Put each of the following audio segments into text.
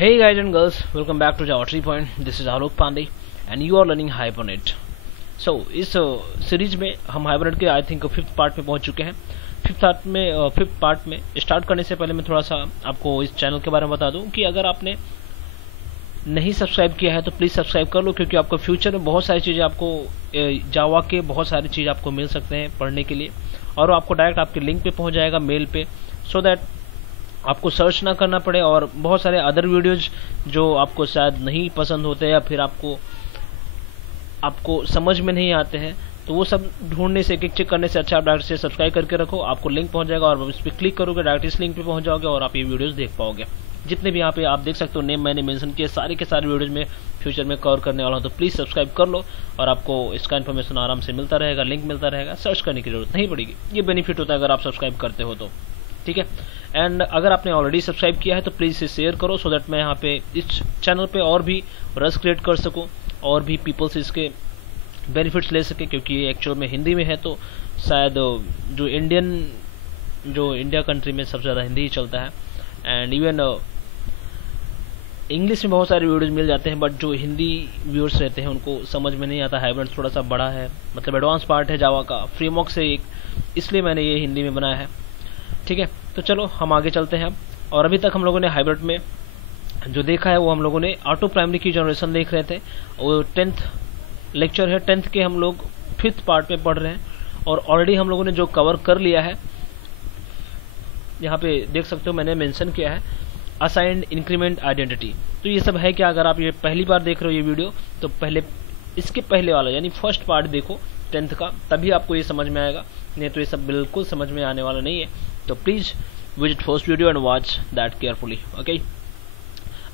Hey guys and girls, welcome back to Java Tree Point. This is Alok Pandey and you are learning Hibernate. So इस series में हम hibernate के I think fifth part में पहुंच चुके हैं। Fifth part में start करने से पहले मैं थोड़ा सा आपको इस चैनल के बारे में बता दूं कि अगर आपने नहीं सब्सक्राइब किया है तो प्लीज़ सब्सक्राइब कर लो, क्योंकि आपको फ्यूचर में बहुत सारी चीज़ें आपको जावा के बहुत सारी चीज़ आपको मिल सकते हैं पढ़ने के लिए, और आपको डायरेक्ट आपके लिंक पे पहुंच जाएगा मेल पे, सो दैट आपको सर्च ना करना पड़े। और बहुत सारे अदर वीडियोज जो आपको शायद नहीं पसंद होते या फिर आपको समझ में नहीं आते हैं, तो वो सब ढूंढने से एक चेक करने से अच्छा आप डायरेक्ट से सब्सक्राइब करके रखो, आपको लिंक पहुंच जाएगा और इस पर क्लिक करोगे डायरेक्ट इस लिंक पे पहुंच जाओगे और आप ये वीडियोस देख पाओगे। जितने भी यहाँ पे आप देख सकते हो नेम मैंने मेंशन किए, सारे के सारे वीडियोज में फ्यूचर में कवर करने वाला हूँ, तो प्लीज़ सब्सक्राइब कर लो और आपको इसका इन्फॉर्मेशन आराम से मिलता रहेगा, लिंक मिलता रहेगा, सर्च करने की जरूरत नहीं पड़ेगी। ये बेनिफिट होता है अगर आप सब्सक्राइब करते हो तो, ठीक है। एंड अगर आपने ऑलरेडी सब्सक्राइब किया है तो प्लीज़ इसे शेयर करो, सो दैट मैं यहाँ पे इस चैनल पे और भी रस क्रिएट कर सकूँ और भी पीपल्स इसके बेनिफिट्स ले सके, क्योंकि ये एक्चुअल में हिंदी में है, तो शायद जो इंडिया कंट्री में सबसे ज़्यादा हिंदी ही चलता है। एंड इवन इंग्लिश में बहुत सारे वीडियोज मिल जाते हैं, बट जो हिंदी व्यूअर्स रहते हैं उनको समझ में नहीं आता। हाइब्रिड थोड़ा सा बड़ा है, मतलब एडवांस पार्ट है जावा का फ्रेमवर्क से एक, इसलिए मैंने ये हिंदी में बनाया है, ठीक है। तो चलो हम आगे चलते हैं। और अभी तक हम लोगों ने हाइब्रिड में जो देखा है वो हम लोगों ने ऑटो प्राइमरी की जनरेशन देख रहे थे, वो 10th लेक्चर है, 10th के हम लोग 5th पार्ट में पढ़ रहे हैं और ऑलरेडी हम लोगों ने जो कवर कर लिया है यहाँ पे देख सकते हो मैंने मेंशन किया है असाइंड इंक्रीमेंट आइडेंटिटी। तो ये सब है क्या, अगर आप ये पहली बार देख रहे हो ये वीडियो तो पहले इसके पहले वाला यानी फर्स्ट पार्ट देखो 10th का, तभी आपको ये समझ में आएगा, नहीं तो ये सब बिल्कुल समझ में आने वाला नहीं है। तो please visit first video and watch that carefully, okay.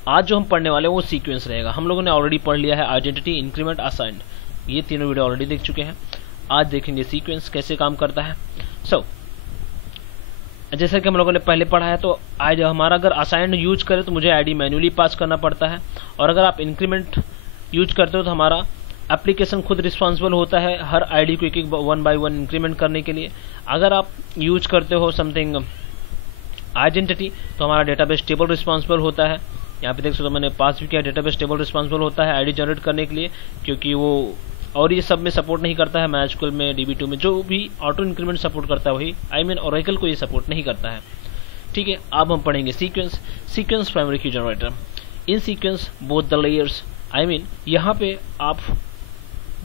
आज जो हम पढ़ने वाले हैं वो सीक्वेंस रहेगा। हम लोगों ने ऑलरेडी पढ़ लिया है आइडेंटिटी, इंक्रीमेंट, असाइंड, ये तीनों वीडियो ऑलरेडी देख चुके हैं। आज देखेंगे सीक्वेंस कैसे काम करता है। सो जैसे कि हम लोगों ने पहले पढ़ा है, तो आज हमारा अगर असाइंड यूज करें तो मुझे आईडी मैन्युअली पास करना पड़ता है, और अगर आप इंक्रीमेंट यूज करते हो तो हमारा एप्लीकेशन खुद रिस्पॉन्सिबल होता है हर आईडी को एक एक 1 by 1 इंक्रीमेंट करने के लिए। अगर आप यूज करते हो समथिंग आइडेंटिटी तो हमारा डेटाबेस टेबल रिस्पॉन्सिबल होता है। यहाँ पे देख सकते हो मैंने पास भी किया, डेटाबेस टेबल रिस्पॉन्सिबल होता है आईडी जनरेट करने के लिए, क्योंकि वो और ये सब में सपोर्ट नहीं करता है। MySQL में, DB2 में जो भी ऑटो इंक्रीमेंट सपोर्ट करता है वही, आई मीन Oracle को ये सपोर्ट नहीं करता है, ठीक है। अब हम पढ़ेंगे सीक्वेंस प्राइमरी की generator. In sequence both the layers, I mean यहाँ पे आप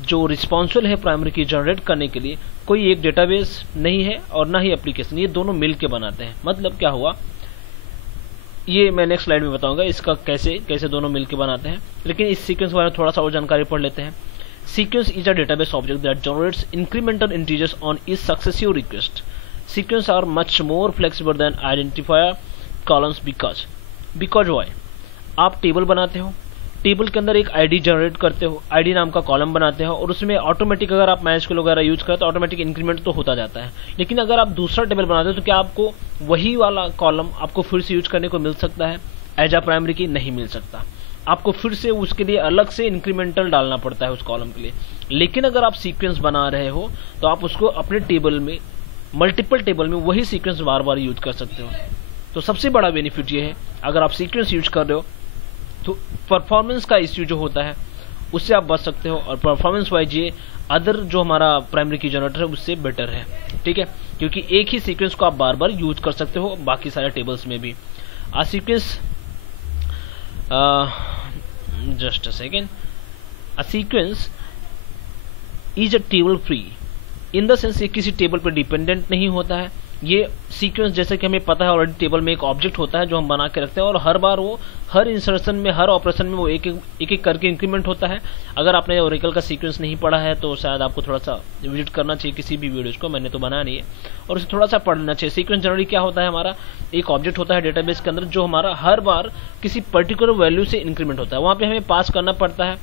जो रिस्पॉन्सिबल है प्राइमरी की जनरेट करने के लिए, कोई एक डेटाबेस नहीं है और ना ही एप्लीकेशन, ये दोनों मिल के बनाते हैं। मतलब क्या हुआ ये मैं नेक्स्ट स्लाइड में बताऊंगा इसका कैसे दोनों मिल के बनाते हैं, लेकिन इस सीक्वेंस के बारे में थोड़ा सा और जानकारी पढ़ लेते हैं। Sequence is a database object that generates incremental integers on each successive request. Sequence are much more flexible than identifier columns because why. आप टेबल बनाते हो, टेबल के अंदर एक आईडी जनरेट करते हो, आईडी नाम का कॉलम बनाते हो, और उसमें ऑटोमेटिक अगर आप MySQL वगैरह यूज करें तो ऑटोमेटिक इंक्रीमेंट तो होता जाता है। लेकिन अगर आप दूसरा टेबल बनाते हो तो क्या आपको वही वाला कॉलम आपको फिर से यूज करने को मिल सकता है? एज अ प्राइमरी की नहीं मिल सकता, आपको फिर से उसके लिए अलग से इंक्रीमेंटल डालना पड़ता है उस कॉलम के लिए। लेकिन अगर आप सीक्वेंस बना रहे हो तो आप उसको अपने टेबल में, मल्टीपल टेबल में वही सीक्वेंस बार बार यूज कर सकते हो। तो सबसे बड़ा बेनिफिट ये है, अगर आप सीक्वेंस यूज कर रहे हो तो परफॉर्मेंस का इश्यू जो होता है उससे आप बच सकते हो, और परफॉर्मेंस वाइज ये अदर जो हमारा प्राइमरी की जनरेटर है उससे बेटर है, ठीक है, क्योंकि एक ही सीक्वेंस को आप बार बार यूज कर सकते हो बाकी सारे टेबल्स में भी। A sequence just a second, a sequence is a table free in the sense ये किसी टेबल पर डिपेंडेंट नहीं होता है। ये सीक्वेंस जैसे कि हमें पता है ऑलरेडी टेबल में एक ऑब्जेक्ट होता है जो हम बना के रखते हैं, और हर बार वो हर इंसर्शन में, हर ऑपरेशन में वो एक एक करके इंक्रीमेंट होता है। अगर आपने Oracle का सीक्वेंस नहीं पढ़ा है तो शायद आपको थोड़ा सा विजिट करना चाहिए किसी भी वीडियोज को, मैंने तो बनाया नहीं है, और उसे थोड़ा सा पढ़ लेना चाहिए। सीक्वेंस जनरली क्या होता है, हमारा एक ऑब्जेक्ट होता है डेटाबेस के अंदर जो हमारा हर बार किसी पर्टिकुलर वैल्यू से इंक्रीमेंट होता है। वहाँ पे हमें पास करना पड़ता है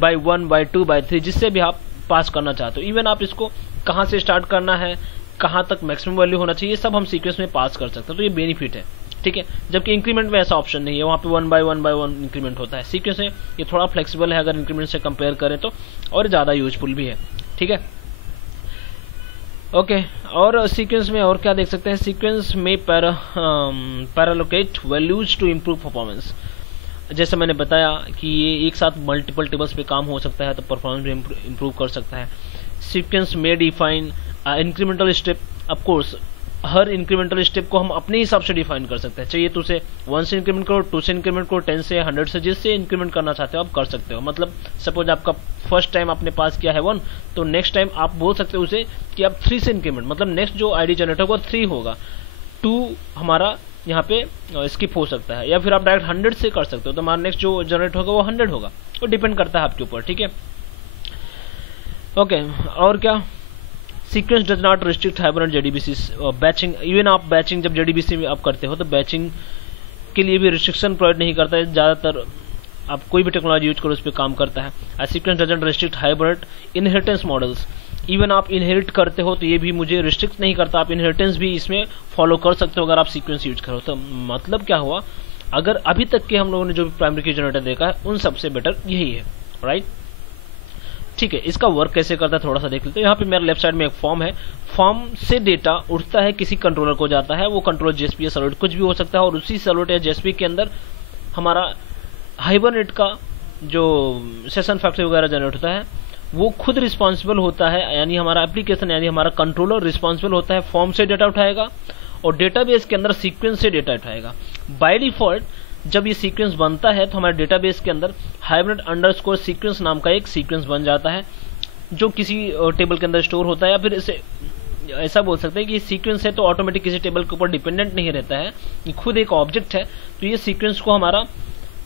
by 1 by 2 by 3 जिससे भी आप पास करना चाहते हो। इवन आप इसको कहाँ से स्टार्ट करना है, कहाँ तक मैक्सिमम वैल्यू होना चाहिए, ये सब हम सीक्वेंस में पास कर सकते हैं, तो ये बेनिफिट है, ठीक है। जबकि इंक्रीमेंट में ऐसा ऑप्शन नहीं है, वहाँ पे 1 by 1 by 1 इंक्रीमेंट होता है। सीक्वेंस में ये थोड़ा फ्लेक्सिबल है अगर इंक्रीमेंट से कंपेयर करें तो, और ज़्यादा यूजफुल भी है, ठीक है, ओके। और सीक्वेंस में और क्या देख सकते हैं, सीक्वेंस में पैरालोकेट वैल्यूज टू इम्प्रूव परफॉर्मेंस। जैसे मैंने बताया कि ये एक साथ मल्टीपल टेबल्स पे काम हो सकता है तो परफॉर्मेंस भी इम्प्रूव कर सकता है। सीक्वेंस में डिफाइन इंक्रीमेंटल स्टेप, ऑफकोर्स हर इंक्रीमेंटल स्टेप को हम अपने हिसाब से डिफाइन कर सकते हैं। चाहिए तो उसे 1 से इंक्रीमेंट करो, 2 से इंक्रीमेंट करो, 10 से, 100 से, जिससे इंक्रीमेंट करना चाहते हो आप कर सकते हो। मतलब सपोज आपका फर्स्ट टाइम आपने पास किया है 1, तो नेक्स्ट टाइम आप बोल सकते हो उसे कि आप 3 से इंक्रीमेंट, मतलब नेक्स्ट जो आईडी जनरेट होगा 3 होगा, 2 हमारा यहाँ पे स्किप हो सकता है, या फिर आप डायरेक्ट 100 से कर सकते हो, तो हमारा नेक्स्ट जो जनरेट होगा वो 100 होगा। वो डिपेंड करता है आपके ऊपर, ठीक है। ओके, और क्या, sequence does not restrict hybrid JDBC batching. Even आप बैचिंग जब जेडीबीसी में आप करते हो तो बैचिंग के लिए भी रिस्ट्रिक्शन प्रोवाइड नहीं करता है। ज़्यादातर आप कोई भी टेक्नोलॉजी यूज करो उस पर काम करता है। Sequence doesn't restrict hybrid inheritance models. Even आप इनहेरिट करते हो तो ये भी मुझे रिस्ट्रिक्ट नहीं करता, आप इनहेरिटेंस भी इसमें फॉलो कर सकते हो अगर आप सीक्वेंस यूज करो तो। मतलब क्या हुआ, अगर अभी तक के हम लोगों ने जो भी प्राइमरी की जनरेटर देखा है उन सबसे बेटर यही है, राइट। ठीक है, इसका वर्क कैसे करता है थोड़ा सा देख लेते हैं। यहाँ पे मेरे लेफ्ट साइड में एक फॉर्म है, फॉर्म से डेटा उठता है किसी कंट्रोलर को जाता है, वो कंट्रोलर जेएसपी या सॉलिड कुछ भी हो सकता है, और उसी सॉलिड या जेएसपी के अंदर हमारा हाइबरनेट का जो सेशन फैक्ट्री वगैरह जनरेट होता है वो खुद रिस्पॉन्सिबल होता है, यानी हमारा एप्लीकेशन यानी हमारा कंट्रोलर रिस्पॉन्सिबल होता है, फॉर्म से डेटा उठाएगा और डेटाबेस के अंदर सीक्वेंस से डेटा उठाएगा। बाय डिफॉल्ट जब ये सीक्वेंस बनता है तो हमारे डेटाबेस के अंदर हाइब्रिड अंडरस्कोर सीक्वेंस नाम का एक सीक्वेंस बन जाता है जो किसी टेबल के अंदर स्टोर होता है, या फिर इसे ऐसा बोल सकते हैं कि सीक्वेंस है तो ऑटोमेटिक किसी टेबल के ऊपर डिपेंडेंट नहीं रहता है, ये खुद एक ऑब्जेक्ट है। तो ये सीक्वेंस को हमारा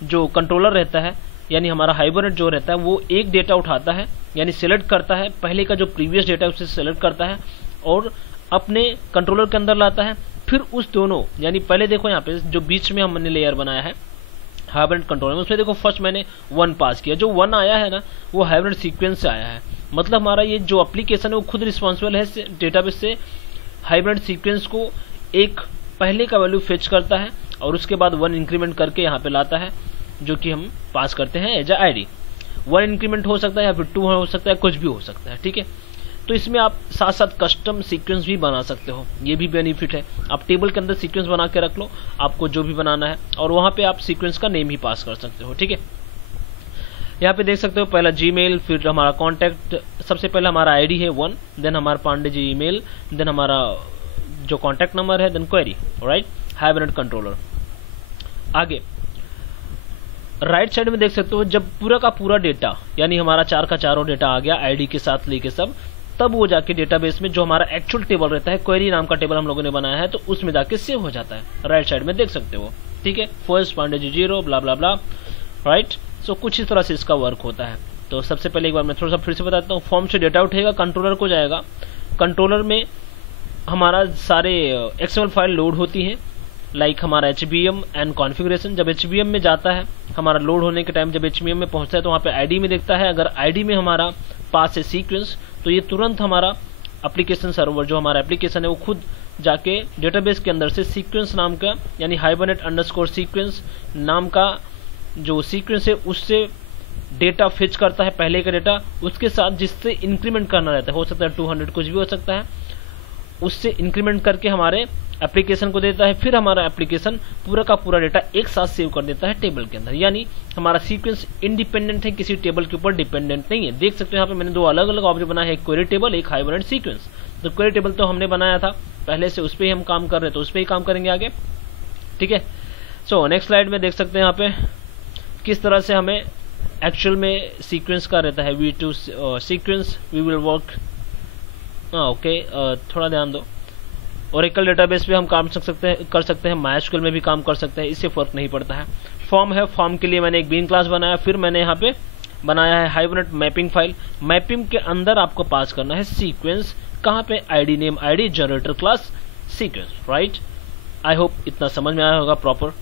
जो कंट्रोलर रहता है यानी हमारा हाइबरनेट जो रहता है वो एक डेटा उठाता है, यानी सिलेक्ट करता है, पहले का जो प्रीवियस डेटा है उसे सिलेक्ट करता है और अपने कंट्रोलर के अंदर लाता है। फिर उस दोनों, यानी पहले देखो यहाँ पे जो बीच में हमने लेयर बनाया है हाइब्रिड कंट्रोलर में, उसमें देखो फर्स्ट मैंने 1 पास किया, जो 1 आया है ना वो हाइब्रिड सीक्वेंस से आया है। मतलब हमारा ये जो एप्लीकेशन है वो खुद रिस्पॉन्सिबल है डेटाबेस से हाइब्रिड सीक्वेंस को एक पहले का वैल्यू फेच करता है और उसके बाद 1 इंक्रीमेंट करके यहाँ पे लाता है, जो कि हम पास करते हैं एज आईडी। 1 इंक्रीमेंट हो सकता है या फिर 2 हो सकता है, कुछ भी हो सकता है, ठीक है। तो इसमें आप साथ साथ कस्टम सीक्वेंस भी बना सकते हो, ये भी बेनिफिट है। आप टेबल के अंदर सीक्वेंस बना के रख लो आपको जो भी बनाना है, और वहां पे आप सीक्वेंस का नेम ही पास कर सकते हो, ठीक है। यहाँ पे देख सकते हो पहला जीमेल, फिर हमारा कॉन्टैक्ट, सबसे पहले हमारा आईडी है 1, देन हमारा पांडे जी ईमेल, देन हमारा जो कॉन्टैक्ट नंबर है, then query, right, hybrid controller. आगे राइट साइड में देख सकते हो जब पूरा का पूरा डेटा यानी हमारा 4 का 4 डेटा आ गया आईडी के साथ लेके सब, तब वो जाके डेटाबेस में जो हमारा एक्चुअल टेबल रहता है, क्वेरी नाम का टेबल हम लोगों ने बनाया है, तो उसमें जाके सेव हो जाता है। राइट साइड में देख सकते हो, ठीक है, फर्स्ट पांडे जी 0 ब्ला ब्ला ब्ला, राइट। सो कुछ इस तरह से इसका वर्क होता है। तो सबसे पहले एक बार मैं थोड़ा सा फिर से बताता हूँ। फॉर्म से डेटा उठेगा, कंट्रोलर को जाएगा, कंट्रोलर में हमारा सारे एक्सएमएल फाइल लोड होती है, लाइक हमारा HBM एंड कॉन्फ़िगरेशन। जब HBM में जाता है, हमारा लोड होने के टाइम जब HBM में पहुंचता है तो वहाँ पे आईडी में देखता है, अगर आईडी में हमारा पास है सीक्वेंस तो ये तुरंत हमारा एप्लीकेशन सर्वर जो हमारा एप्लीकेशन है वो खुद जाके डेटाबेस के अंदर से सीक्वेंस नाम का यानी हाइबरनेट अंडरस्कोर सीक्वेंस नाम का जो सीक्वेंस है उससे डेटा फेच करता है, पहले का डेटा, उसके साथ जिससे इंक्रीमेंट करना रहता है, हो सकता है 200 कुछ भी हो सकता है, उससे इंक्रीमेंट करके हमारे एप्लीकेशन को देता है। फिर हमारा एप्लीकेशन पूरा का पूरा डेटा एक साथ सेव कर देता है टेबल के अंदर, यानी हमारा सीक्वेंस इंडिपेंडेंट है, किसी टेबल के ऊपर डिपेंडेंट नहीं है। देख सकते हो यहाँ पे मैंने 2 अलग अलग ऑब्जेक्ट बनाए हैं, एक क्वेरी टेबल, एक हाइब्रिड सीक्वेंस। तो क्वेरी टेबल तो हमने बनाया था पहले से, उस पर ही हम काम कर रहे हैं तो उस पर ही काम करेंगे आगे, ठीक है। सो नेक्स्ट स्लाइड में देख सकते हैं यहाँ पे किस तरह से हमें एक्चुअल में सीक्वेंस का रहता है। V2 sequence we will work, okay, थोड़ा ध्यान दो। ओरेकल डेटाबेस पे हम काम कर सकते हैं, MySQL में भी काम कर सकते हैं, इससे फर्क नहीं पड़ता है। फॉर्म है, फॉर्म के लिए मैंने एक बीन क्लास बनाया, फिर मैंने यहाँ पे बनाया है हाइब्रिड मैपिंग फाइल। मैपिंग के अंदर आपको पास करना है सीक्वेंस, कहाँ पे, ID name ID generator class sequence, right. I hope इतना समझ में आया होगा प्रॉपर।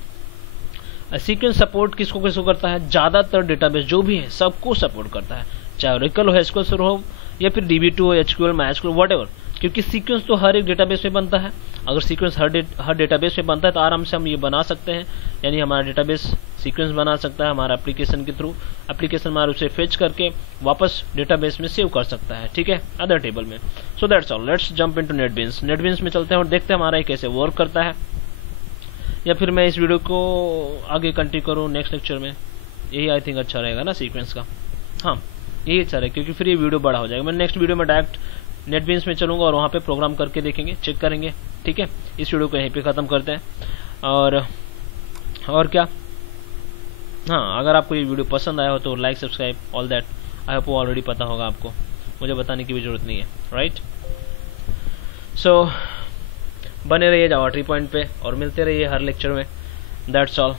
सीक्वेंस सपोर्ट किसको किसको करता है, ज्यादातर डेटाबेस जो भी है सबको सपोर्ट करता है, चाहे ओरेकल हो, SQL सर्वर हो या फिर DB2 हो, HQL, MySQL, व्हाटएवर, क्योंकि सीक्वेंस तो हर एक डेटाबेस में बनता है। अगर सीक्वेंस हर डेटाबेस में बनता है तो आराम से हम ये बना सकते हैं, यानी हमारा डेटाबेस सीक्वेंस बना सकता है हमारा एप्लीकेशन के थ्रू, एप्लीकेशन हमारा उसे फेच करके वापस डेटाबेस में सेव कर सकता है, ठीक है, अदर टेबल में। So that's all, let's jump into NetBeans. NetBeans में चलते हैं और देखते हैं हमारा ये कैसे वर्क करता है। या फिर मैं इस वीडियो को आगे कंटिन्यू करूँ नेक्स्ट लेक्चर में, यही आई थिंक अच्छा रहेगा ना सीक्वेंस का। हाँ यही अच्छा रहेगा, क्योंकि फिर ये वीडियो बड़ा हो जाएगा। मैं नेक्स्ट वीडियो में डायरेक्ट नेटबीन्स में चलूँगा और वहाँ पे प्रोग्राम करके देखेंगे, चेक करेंगे। ठीक है, इस वीडियो को यहीं पे ख़त्म करते हैं। और क्या, हाँ अगर आपको ये वीडियो पसंद आया हो तो like, subscribe, all that I hope वो ऑलरेडी पता होगा आपको, मुझे बताने की भी ज़रूरत नहीं है, राइट। सो बने रहिए जावा ट्री पॉइंट पे और मिलते रहिए हर लेक्चर में। That's all.